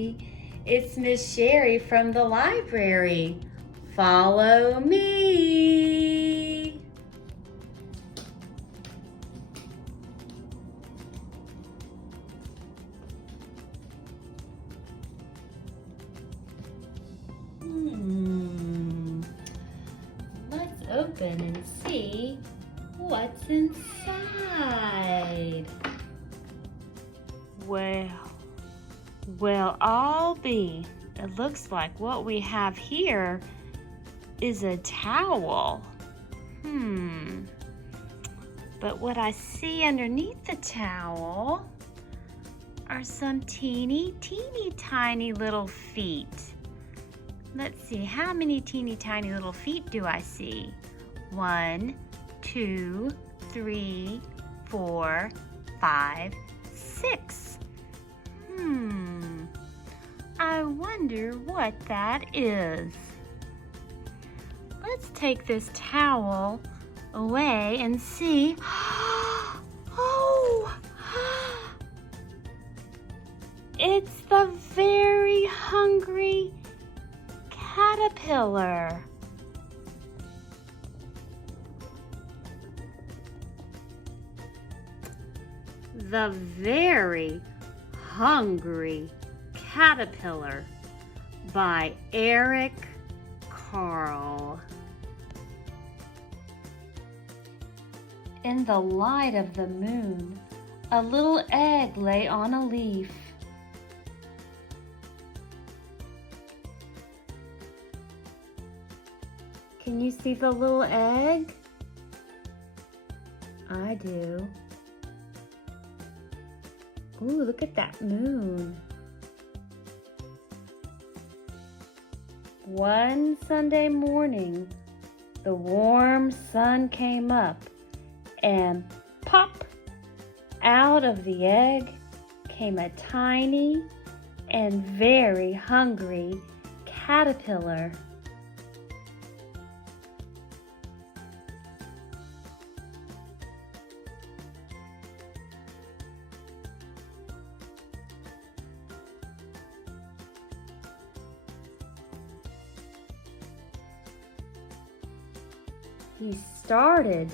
everybody. It's Miss Sherry from the library. Follow me. Let's open and see what's inside. Well, I'll be. It looks like what we have here is a towel. But what I see underneath the towel are some teeny tiny little feet. Let's see, how many teeny tiny little feet do I see? 1, 2, 3, 4, 5, 6. I wonder what that is. Let's take this towel away and see. Oh! It's the very hungry caterpillar. The Very Hungry Caterpillar by Eric Carle. In the light of the moon, a little egg lay on a leaf. Can you see the little egg? I do. Ooh, look at that moon. One Sunday morning, the warm sun came up and pop! Out of the egg came a tiny and very hungry caterpillar. He started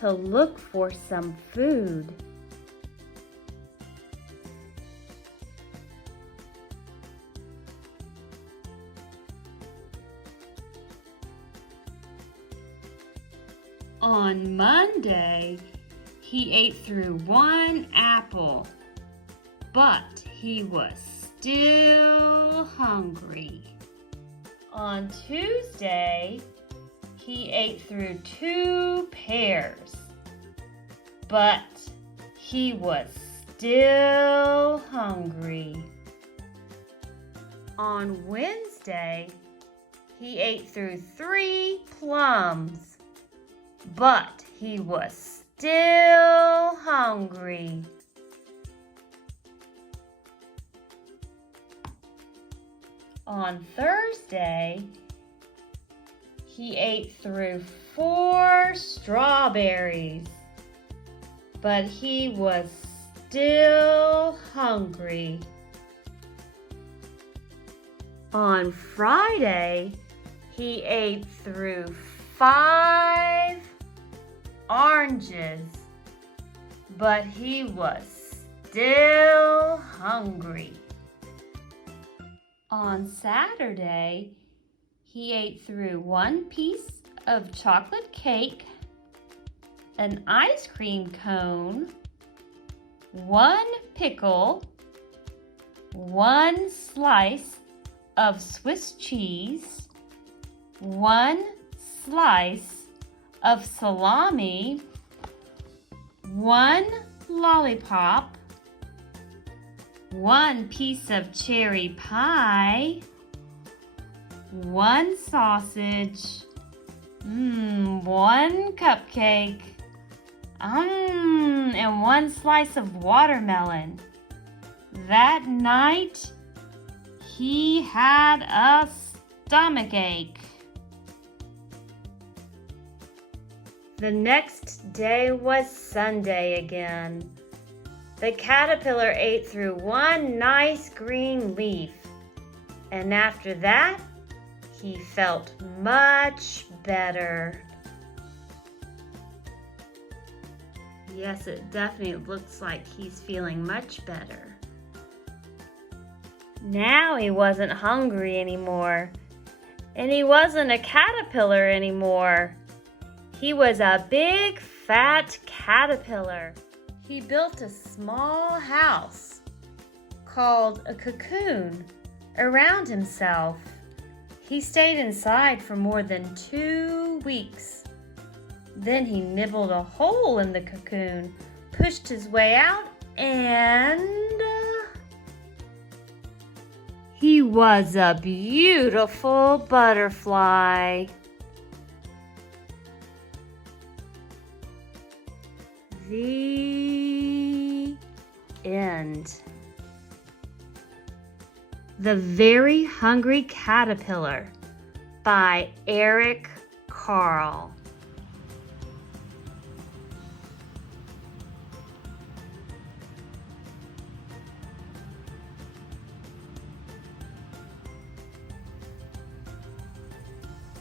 to look for some food. On Monday, he ate through one apple, but he was still hungry. On Tuesday, he ate through 2 pears, but he was still hungry. On Wednesday, he ate through 3 plums, but he was still hungry. On Thursday, he ate through 4 strawberries, but he was still hungry. On Friday, he ate through 5 oranges, but he was still hungry. On Saturday, he ate through 1 piece of chocolate cake, an ice cream cone, 1 pickle, 1 slice of Swiss cheese, 1 slice of salami, 1 lollipop, 1 piece of cherry pie, 1 sausage, 1 cupcake, and 1 slice of watermelon. That night, he had a stomachache. The next day was Sunday again. The caterpillar ate through one nice green leaf, and after that, he felt much better. Yes, it definitely looks like he's feeling much better. Now he wasn't hungry anymore, and he wasn't a caterpillar anymore. He was a big, fat caterpillar. He built a small house called a cocoon around himself. He stayed inside for more than 2 weeks. Then he nibbled a hole in the cocoon, pushed his way out, and he was a beautiful butterfly. The end. The Very Hungry Caterpillar by Eric Carle.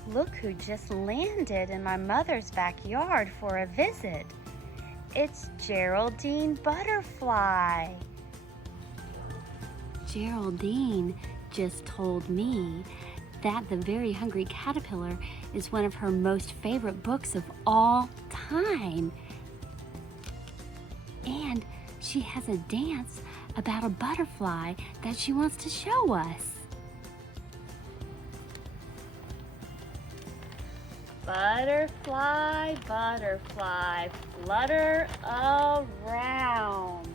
Look who just landed in my mother's backyard for a visit. It's Geraldine Butterfly. Geraldine just told me that The Very Hungry Caterpillar is one of her most favorite books of all time. And she has a dance about a butterfly that she wants to show us. Butterfly, butterfly, flutter around.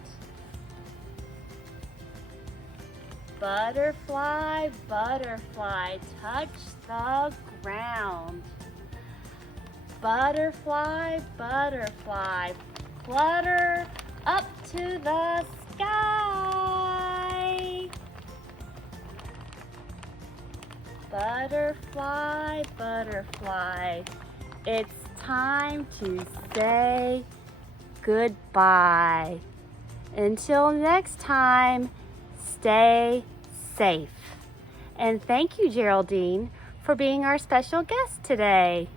Butterfly, butterfly, touch the ground. Butterfly, butterfly, flutter up to the sky. Butterfly, butterfly, it's time to say goodbye. Until next time, stay safe. And thank you, Geraldine, for being our special guest today.